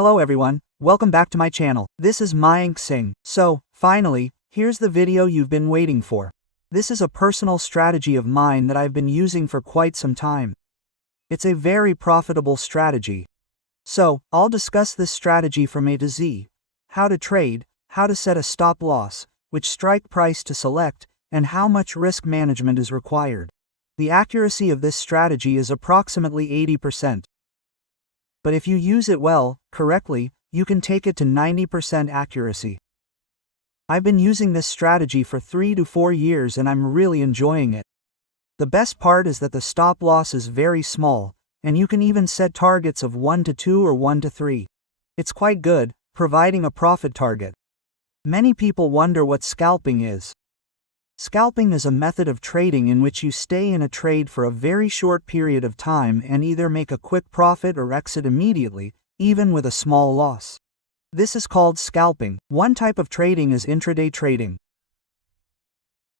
Hello everyone, welcome back to my channel. This is Mayank Singh. So, finally, here's the video you've been waiting for. This is a personal strategy of mine that I've been using for quite some time. It's a very profitable strategy. So, I'll discuss this strategy from A to Z. How to trade, how to set a stop loss, which strike price to select, and how much risk management is required. The accuracy of this strategy is approximately 80%. But if you use it well, correctly, you can take it to 90% accuracy. I've been using this strategy for 3 to 4 years and I'm really enjoying it. The best part is that the stop loss is very small, and you can even set targets of 1 to 2 or 1 to 3. It's quite good, providing a profit target. Many people wonder what scalping is. Scalping is a method of trading in which you stay in a trade for a very short period of time and either make a quick profit or exit immediately, even with a small loss. This is called scalping. One type of trading is intraday trading.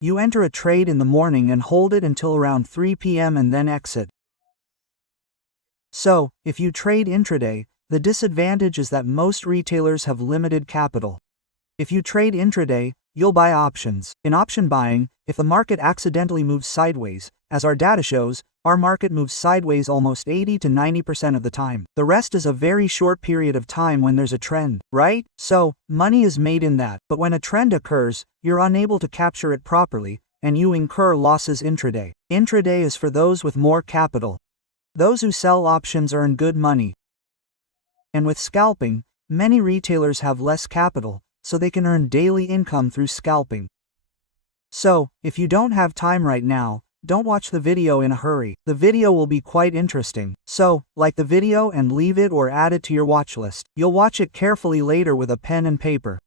You enter a trade in the morning and hold it until around 3 p.m. and then exit. So, if you trade intraday, the disadvantage is that most retailers have limited capital. If you trade intraday, you'll buy options. In option buying, if the market accidentally moves sideways, as our data shows, our market moves sideways almost 80 to 90% of the time. The rest is a very short period of time when there's a trend, right? So, money is made in that. But when a trend occurs, you're unable to capture it properly, and you incur losses intraday. Intraday is for those with more capital. Those who sell options earn good money. And with scalping, many retailers have less capital, so they can earn daily income through scalping. So, if you don't have time right now, don't watch the video in a hurry. The video will be quite interesting. So, like the video and leave it or add it to your watch list. You'll watch it carefully later with a pen and paper.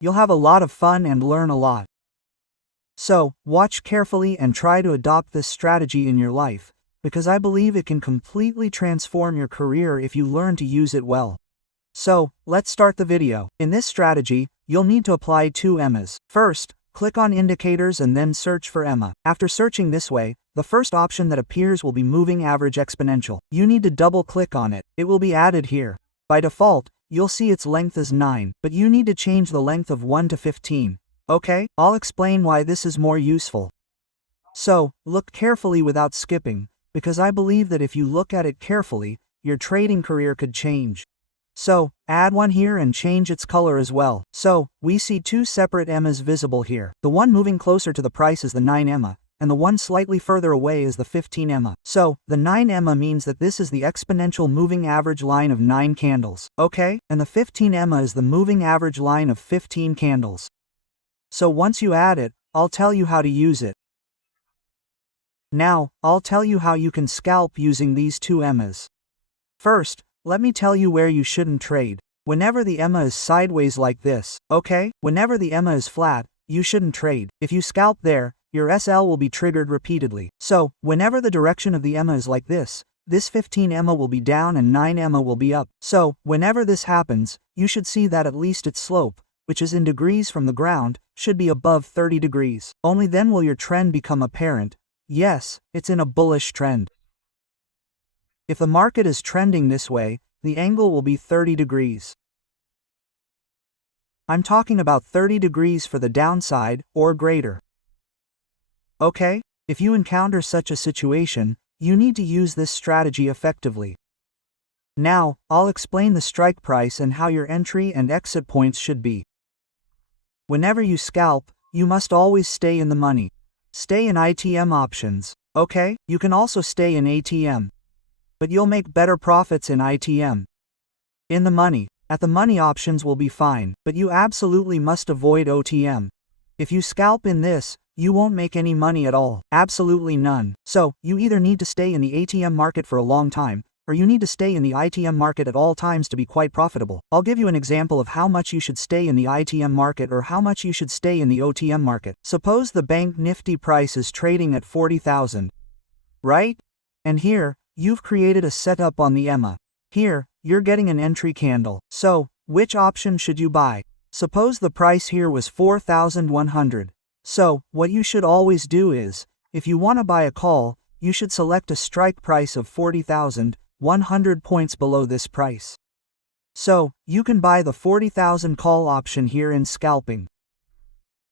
You'll have a lot of fun and learn a lot. So, watch carefully and try to adopt this strategy in your life, because I believe it can completely transform your career if you learn to use it well. So, let's start the video. In this strategy, you'll need to apply 2 EMAs. First, click on indicators and then search for EMA. After searching this way, the first option that appears will be moving average exponential. You need to double click on it. It will be added here. By default, you'll see its length is 9, but you need to change the length of 1 to 15. Okay? I'll explain why this is more useful. So, look carefully without skipping, because I believe that if you look at it carefully, your trading career could change. So, add one here and change its color as well. So, we see 2 separate EMAs visible here. The one moving closer to the price is the 9 EMA, and the one slightly further away is the 15 EMA. So, the 9 EMA means that this is the exponential moving average line of 9 candles, okay? And the 15 EMA is the moving average line of 15 candles. So once you add it, I'll tell you how to use it. Now, I'll tell you how you can scalp using these 2 EMAs. First, let me tell you where you shouldn't trade. Whenever the EMA is sideways like this, okay? Whenever the EMA is flat, you shouldn't trade. If you scalp there, your SL will be triggered repeatedly. So, whenever the direction of the EMA is like this 15 EMA will be down and 9 EMA will be up. So, whenever this happens, you should see that at least its slope, which is in degrees from the ground, should be above 30 degrees. Only then will your trend become apparent. Yes, it's in a bullish trend. If the market is trending this way, the angle will be 30 degrees. I'm talking about 30 degrees for the downside, or greater. Okay? If you encounter such a situation, you need to use this strategy effectively. Now, I'll explain the strike price and how your entry and exit points should be. Whenever you scalp, you must always stay in the money. Stay in ITM options, okay? You can also stay in ATM. But you'll make better profits in ITM. In the money, at the money options will be fine, but you absolutely must avoid OTM. If you scalp in this, you won't make any money at all. Absolutely none. So, you either need to stay in the ATM market for a long time, or you need to stay in the ITM market at all times to be quite profitable. I'll give you an example of how much you should stay in the ITM market or how much you should stay in the OTM market. Suppose the bank Nifty price is trading at 40,000. Right? And here, you've created a setup on the EMA. Here, you're getting an entry candle. So, which option should you buy? Suppose the price here was 4,100. So, what you should always do is, if you want to buy a call, you should select a strike price of 40,100 points below this price. So, you can buy the 40,000 call option here in Scalping.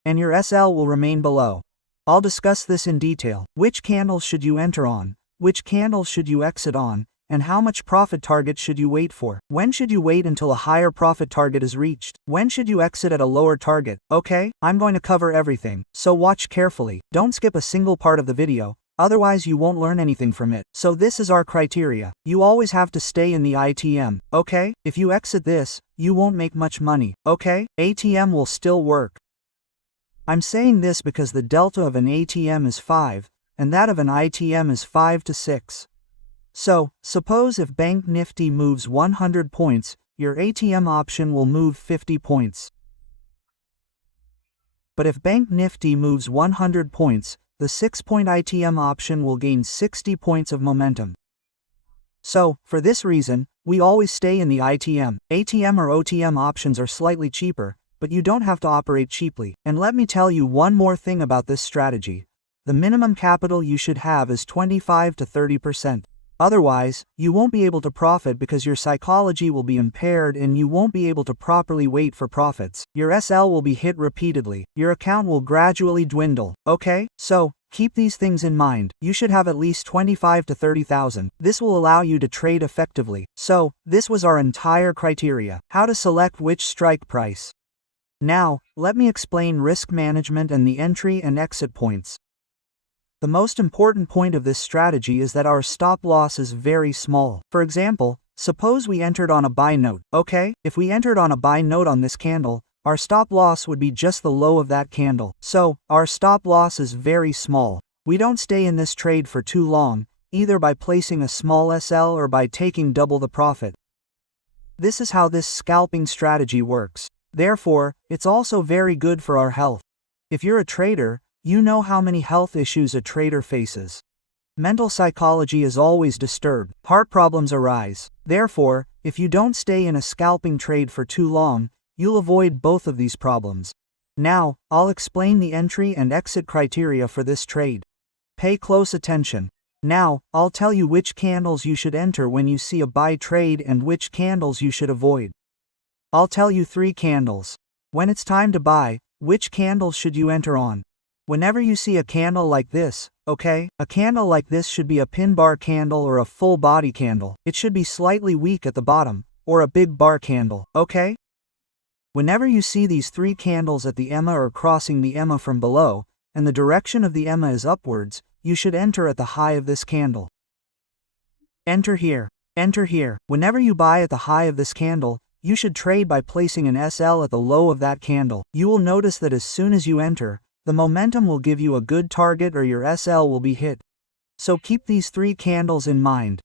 And your SL will remain below. I'll discuss this in detail. Which candles should you enter on? Which candles should you exit on? And how much profit target should you wait for? When should you wait until a higher profit target is reached? When should you exit at a lower target? Okay, I'm going to cover everything, so watch carefully. Don't skip a single part of the video, otherwise you won't learn anything from it. So this is our criteria. You always have to stay in the ITM, okay? If you exit this, you won't make much money, okay? ATM will still work. I'm saying this because the delta of an ATM is 5, and that of an ITM is 5 to 6. So, suppose if Bank Nifty moves 100 points, your ATM option will move 50 points. But if Bank Nifty moves 100 points, the 6-point ITM option will gain 60 points of momentum. So, for this reason, we always stay in the ITM. ATM or OTM options are slightly cheaper, but you don't have to operate cheaply. And let me tell you one more thing about this strategy. The minimum capital you should have is 25 to 30%. Otherwise, you won't be able to profit because your psychology will be impaired and you won't be able to properly wait for profits. Your SL will be hit repeatedly. Your account will gradually dwindle, okay? So, keep these things in mind. You should have at least 25 to 30,000. This will allow you to trade effectively. So, this was our entire criteria. How to select which strike price. Now, let me explain risk management and the entry and exit points. The most important point of this strategy is that our stop loss is very small. For example, suppose we entered on a buy note, okay? If we entered on a buy note on this candle, our stop loss would be just the low of that candle. So, our stop loss is very small. We don't stay in this trade for too long, either by placing a small SL or by taking double the profit. This is how this scalping strategy works. Therefore, it's also very good for our health. If you're a trader, you know how many health issues a trader faces. Mental psychology is always disturbed. Heart problems arise. Therefore, if you don't stay in a scalping trade for too long, you'll avoid both of these problems. Now, I'll explain the entry and exit criteria for this trade. Pay close attention. Now, I'll tell you which candles you should enter when you see a buy trade and which candles you should avoid. I'll tell you 3 candles. When it's time to buy, which candles should you enter on? Whenever you see a candle like this, okay? A candle like this should be a pin bar candle or a full body candle. It should be slightly weak at the bottom, or a big bar candle, okay? Whenever you see these 3 candles at the EMA or crossing the EMA from below, and the direction of the EMA is upwards, you should enter at the high of this candle. Enter here. Enter here. Whenever you buy at the high of this candle, you should trade by placing an SL at the low of that candle. You will notice that as soon as you enter, the momentum will give you a good target or your SL will be hit. So keep these 3 candles in mind.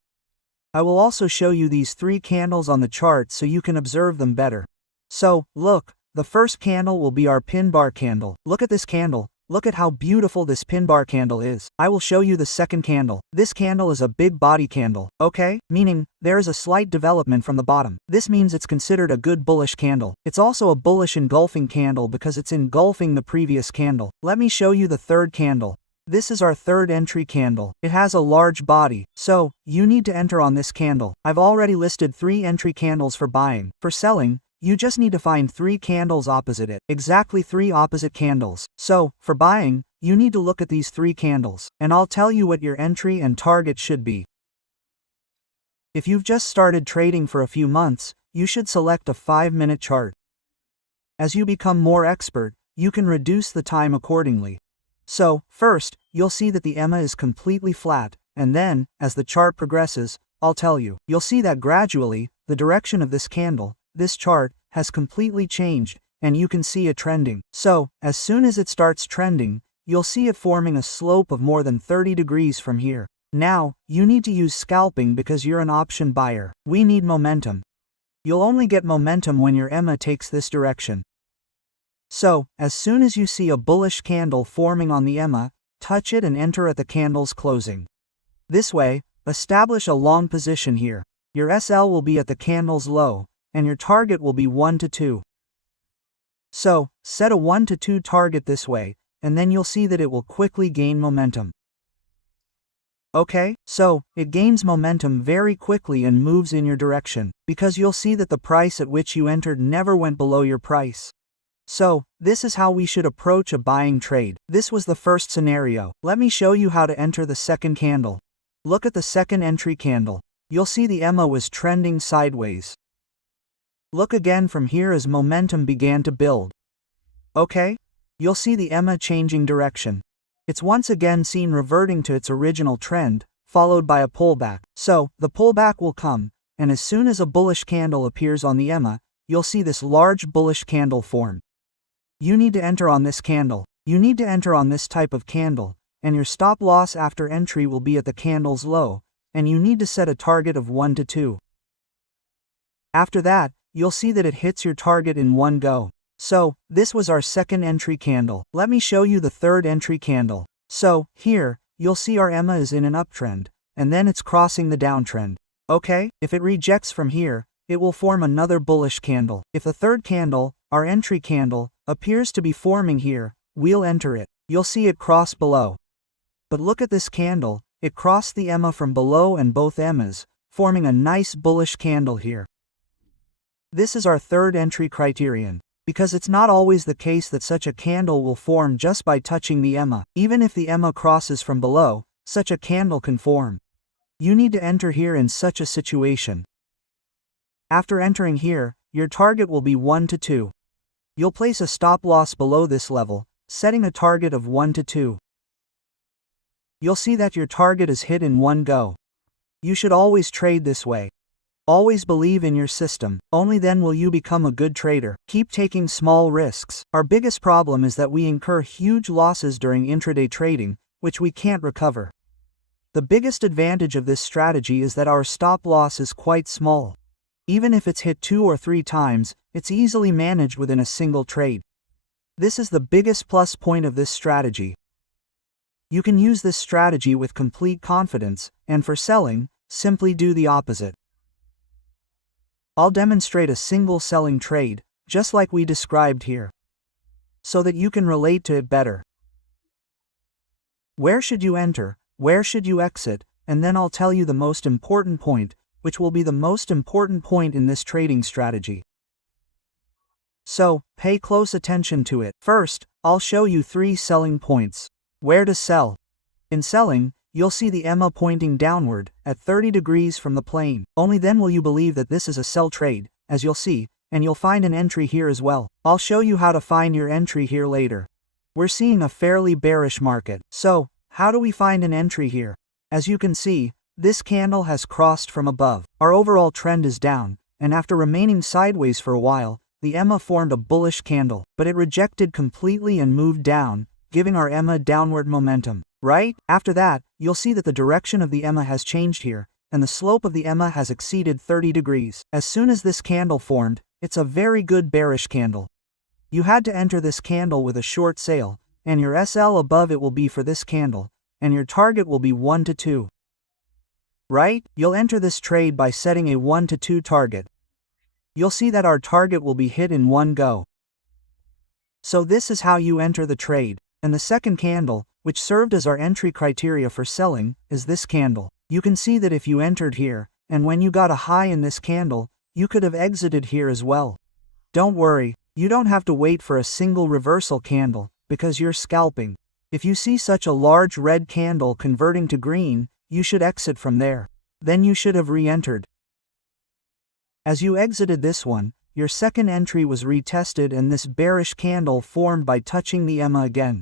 I will also show you these 3 candles on the chart so you can observe them better. So, look, the first candle will be our pin bar candle. Look at this candle. Look at how beautiful this pin bar candle is. I will show you the second candle. This candle is a big body candle, okay? Meaning, there is a slight development from the bottom. This means it's considered a good bullish candle. It's also a bullish engulfing candle because it's engulfing the previous candle. Let me show you the third candle. This is our third entry candle. It has a large body, so, you need to enter on this candle. I've already listed 3 entry candles for buying. For selling, you just need to find 3 candles opposite it. Exactly 3 opposite candles. So, for buying, you need to look at these 3 candles, and I'll tell you what your entry and target should be. If you've just started trading for a few months, you should select a 5-minute chart. As you become more expert, you can reduce the time accordingly. So, first, you'll see that the EMA is completely flat, and then, as the chart progresses, I'll tell you, you'll see that gradually, the direction of this candle, this chart, has completely changed, and you can see it trending. So, as soon as it starts trending, you'll see it forming a slope of more than 30 degrees from here. Now, you need to use scalping because you're an option buyer. We need momentum. You'll only get momentum when your EMA takes this direction. So, as soon as you see a bullish candle forming on the EMA, touch it and enter at the candle's closing. This way, establish a long position here. Your SL will be at the candle's low, and your target will be 1 to 2. So, set a 1 to 2 target this way, and then you'll see that it will quickly gain momentum. Okay, so it gains momentum very quickly and moves in your direction, because you'll see that the price at which you entered never went below your price. So, this is how we should approach a buying trade. This was the first scenario. Let me show you how to enter the second candle. Look at the second entry candle. You'll see the EMA was trending sideways. Look again from here as momentum began to build. Okay? You'll see the EMA changing direction. It's once again seen reverting to its original trend, followed by a pullback. So, the pullback will come, and as soon as a bullish candle appears on the EMA, you'll see this large bullish candle form. You need to enter on this candle. You need to enter on this type of candle, and your stop loss after entry will be at the candle's low, and you need to set a target of 1 to 2. After that, you'll see that it hits your target in one go. So, this was our second entry candle. Let me show you the third entry candle. So, here, you'll see our EMA is in an uptrend, and then it's crossing the downtrend. Okay, if it rejects from here, it will form another bullish candle. If the third candle, our entry candle, appears to be forming here, we'll enter it. You'll see it cross below. But look at this candle, it crossed the EMA from below and both EMAs, forming a nice bullish candle here. This is our third entry criterion. Because it's not always the case that such a candle will form just by touching the EMA. Even if the EMA crosses from below, such a candle can form. You need to enter here in such a situation. After entering here, your target will be 1 to 2. You'll place a stop loss below this level, setting a target of 1 to 2. You'll see that your target is hit in one go. You should always trade this way. Always believe in your system, only then will you become a good trader. Keep taking small risks. Our biggest problem is that we incur huge losses during intraday trading, which we can't recover. The biggest advantage of this strategy is that our stop loss is quite small. Even if it's hit 2 or 3 times, it's easily managed within a single trade. This is the biggest plus point of this strategy. You can use this strategy with complete confidence, and for selling, simply do the opposite. I'll demonstrate a single selling trade, just like we described here, so that you can relate to it better. Where should you enter, where should you exit, and then I'll tell you the most important point, which will be the most important point in this trading strategy. So, pay close attention to it. First, I'll show you 3 selling points. Where to sell. In selling, you'll see the EMA pointing downward, at 30 degrees from the plane. Only then will you believe that this is a sell trade, as you'll see, and you'll find an entry here as well. I'll show you how to find your entry here later. We're seeing a fairly bearish market. So, how do we find an entry here? As you can see, this candle has crossed from above. Our overall trend is down, and after remaining sideways for a while, the EMA formed a bullish candle, but it rejected completely and moved down, giving our EMA downward momentum. Right? After that, you'll see that the direction of the EMA has changed here, and the slope of the EMA has exceeded 30 degrees. As soon as this candle formed, it's a very good bearish candle. You had to enter this candle with a short sale, and your SL above it will be for this candle, and your target will be 1 to 2. Right? You'll enter this trade by setting a 1 to 2 target. You'll see that our target will be hit in one go. So this is how you enter the trade. And the second candle, which served as our entry criteria for selling, is this candle. You can see that if you entered here, and when you got a high in this candle, you could have exited here as well. Don't worry, you don't have to wait for a single reversal candle, because you're scalping. If you see such a large red candle converting to green, you should exit from there. Then you should have re-entered. As you exited this one, your second entry was retested and this bearish candle formed by touching the EMA again.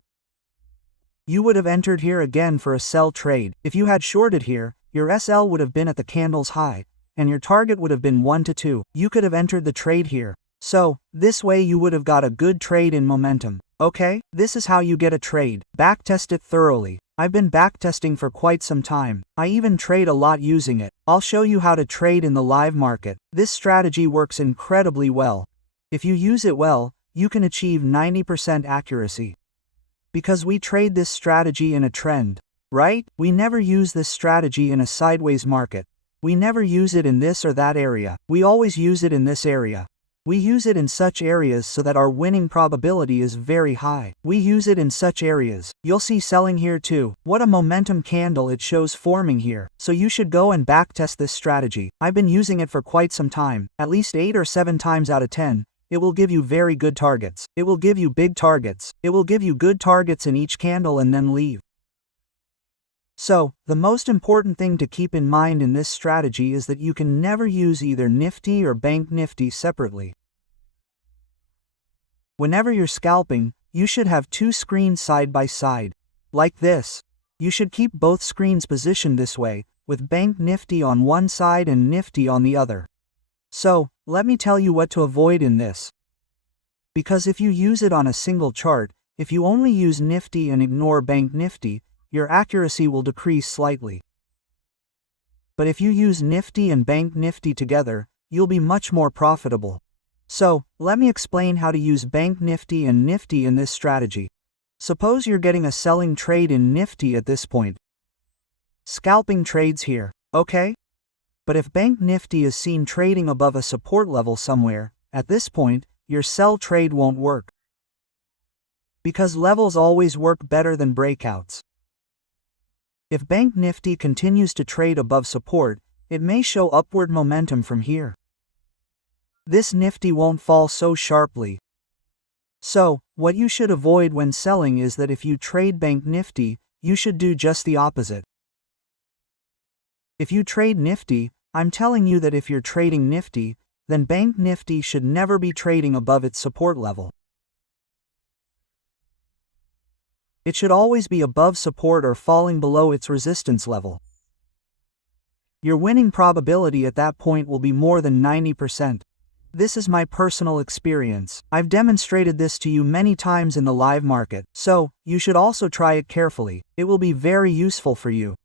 You would have entered here again for a sell trade. If you had shorted here, your SL would have been at the candle's high, and your target would have been 1 to 2. You could have entered the trade here. So, this way you would have got a good trade in momentum. Okay, this is how you get a trade. Backtest it thoroughly. I've been backtesting for quite some time. I even trade a lot using it. I'll show you how to trade in the live market. This strategy works incredibly well. If you use it well, you can achieve 90% accuracy. Because we trade this strategy in a trend, right? We never use this strategy in a sideways market. We never use it in this or that area. We always use it in this area. We use it in such areas so that our winning probability is very high. We use it in such areas. You'll see selling here too. What a momentum candle it shows forming here. So you should go and backtest this strategy. I've been using it for quite some time, at least 8 or 7 times out of 10. It will give you very good targets. It will give you big targets. It will give you good targets in each candle and then leave. So, the most important thing to keep in mind in this strategy is that you can never use either Nifty or Bank Nifty separately. Whenever you're scalping, you should have 2 screens side by side. Like this. You should keep both screens positioned this way, with Bank Nifty on one side and Nifty on the other. So, let me tell you what to avoid in this. Because if you use it on a single chart, if you only use Nifty and ignore Bank Nifty, your accuracy will decrease slightly. But if you use Nifty and Bank Nifty together, you'll be much more profitable. So, let me explain how to use Bank Nifty and Nifty in this strategy. Suppose you're getting a selling trade in Nifty at this point. Scalping trades here, okay? But if Bank Nifty is seen trading above a support level somewhere, at this point, your sell trade won't work. Because levels always work better than breakouts. If Bank Nifty continues to trade above support, it may show upward momentum from here. This Nifty won't fall so sharply. So, what you should avoid when selling is that if you trade Bank Nifty, you should do just the opposite. If you trade Nifty, I'm telling you that if you're trading Nifty, then Bank Nifty should never be trading above its support level. It should always be above support or falling below its resistance level. Your winning probability at that point will be more than 90%. This is my personal experience. I've demonstrated this to you many times in the live market, so you should also try it carefully. It will be very useful for you.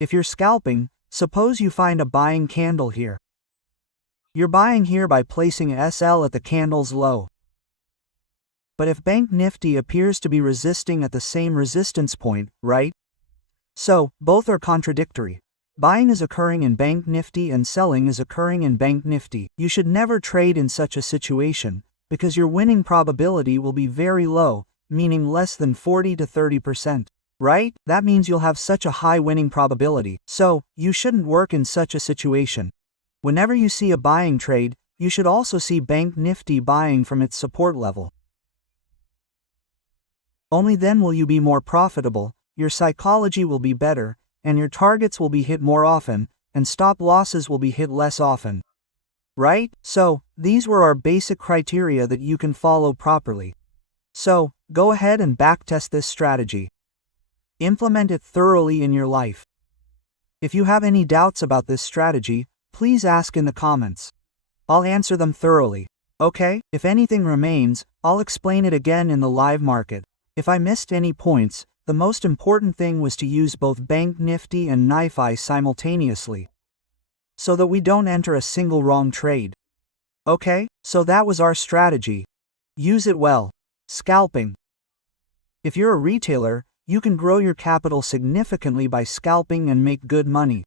If you're scalping, suppose you find a buying candle here. You're buying here by placing a SL at the candle's low. But if Bank Nifty appears to be resisting at the same resistance point, right? So, both are contradictory. Buying is occurring in Bank Nifty and selling is occurring in Bank Nifty. You should never trade in such a situation, because your winning probability will be very low, meaning less than 40 to 30%. Right? That means you'll have such a high winning probability, so you shouldn't work in such a situation. Whenever you see a buying trade, you should also see Bank Nifty buying from its support level. Only then will you be more profitable, your psychology will be better, and your targets will be hit more often, and stop losses will be hit less often. Right? So, these were our basic criteria that you can follow properly. So, go ahead and backtest this strategy. Implement it thoroughly in your life. If you have any doubts about this strategy, please ask in the comments. I'll answer them thoroughly. Okay? If anything remains, I'll explain it again in the live market. If I missed any points, the most important thing was to use both Bank Nifty and NIFI simultaneously, so that we don't enter a single wrong trade. Okay? So that was our strategy. Use it well. Scalping. If you're a retailer, you can grow your capital significantly by scalping and make good money.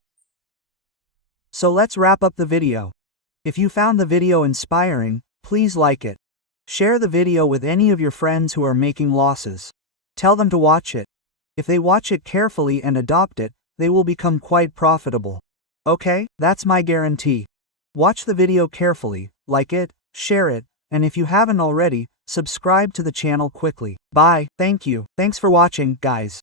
So let's wrap up the video. If you found the video inspiring, please like it. Share the video with any of your friends who are making losses. Tell them to watch it. If they watch it carefully and adopt it, they will become quite profitable. Okay? That's my guarantee. Watch the video carefully, like it, share it, and if you haven't already, subscribe to the channel quickly. Bye. Thank you. Thanks for watching, guys.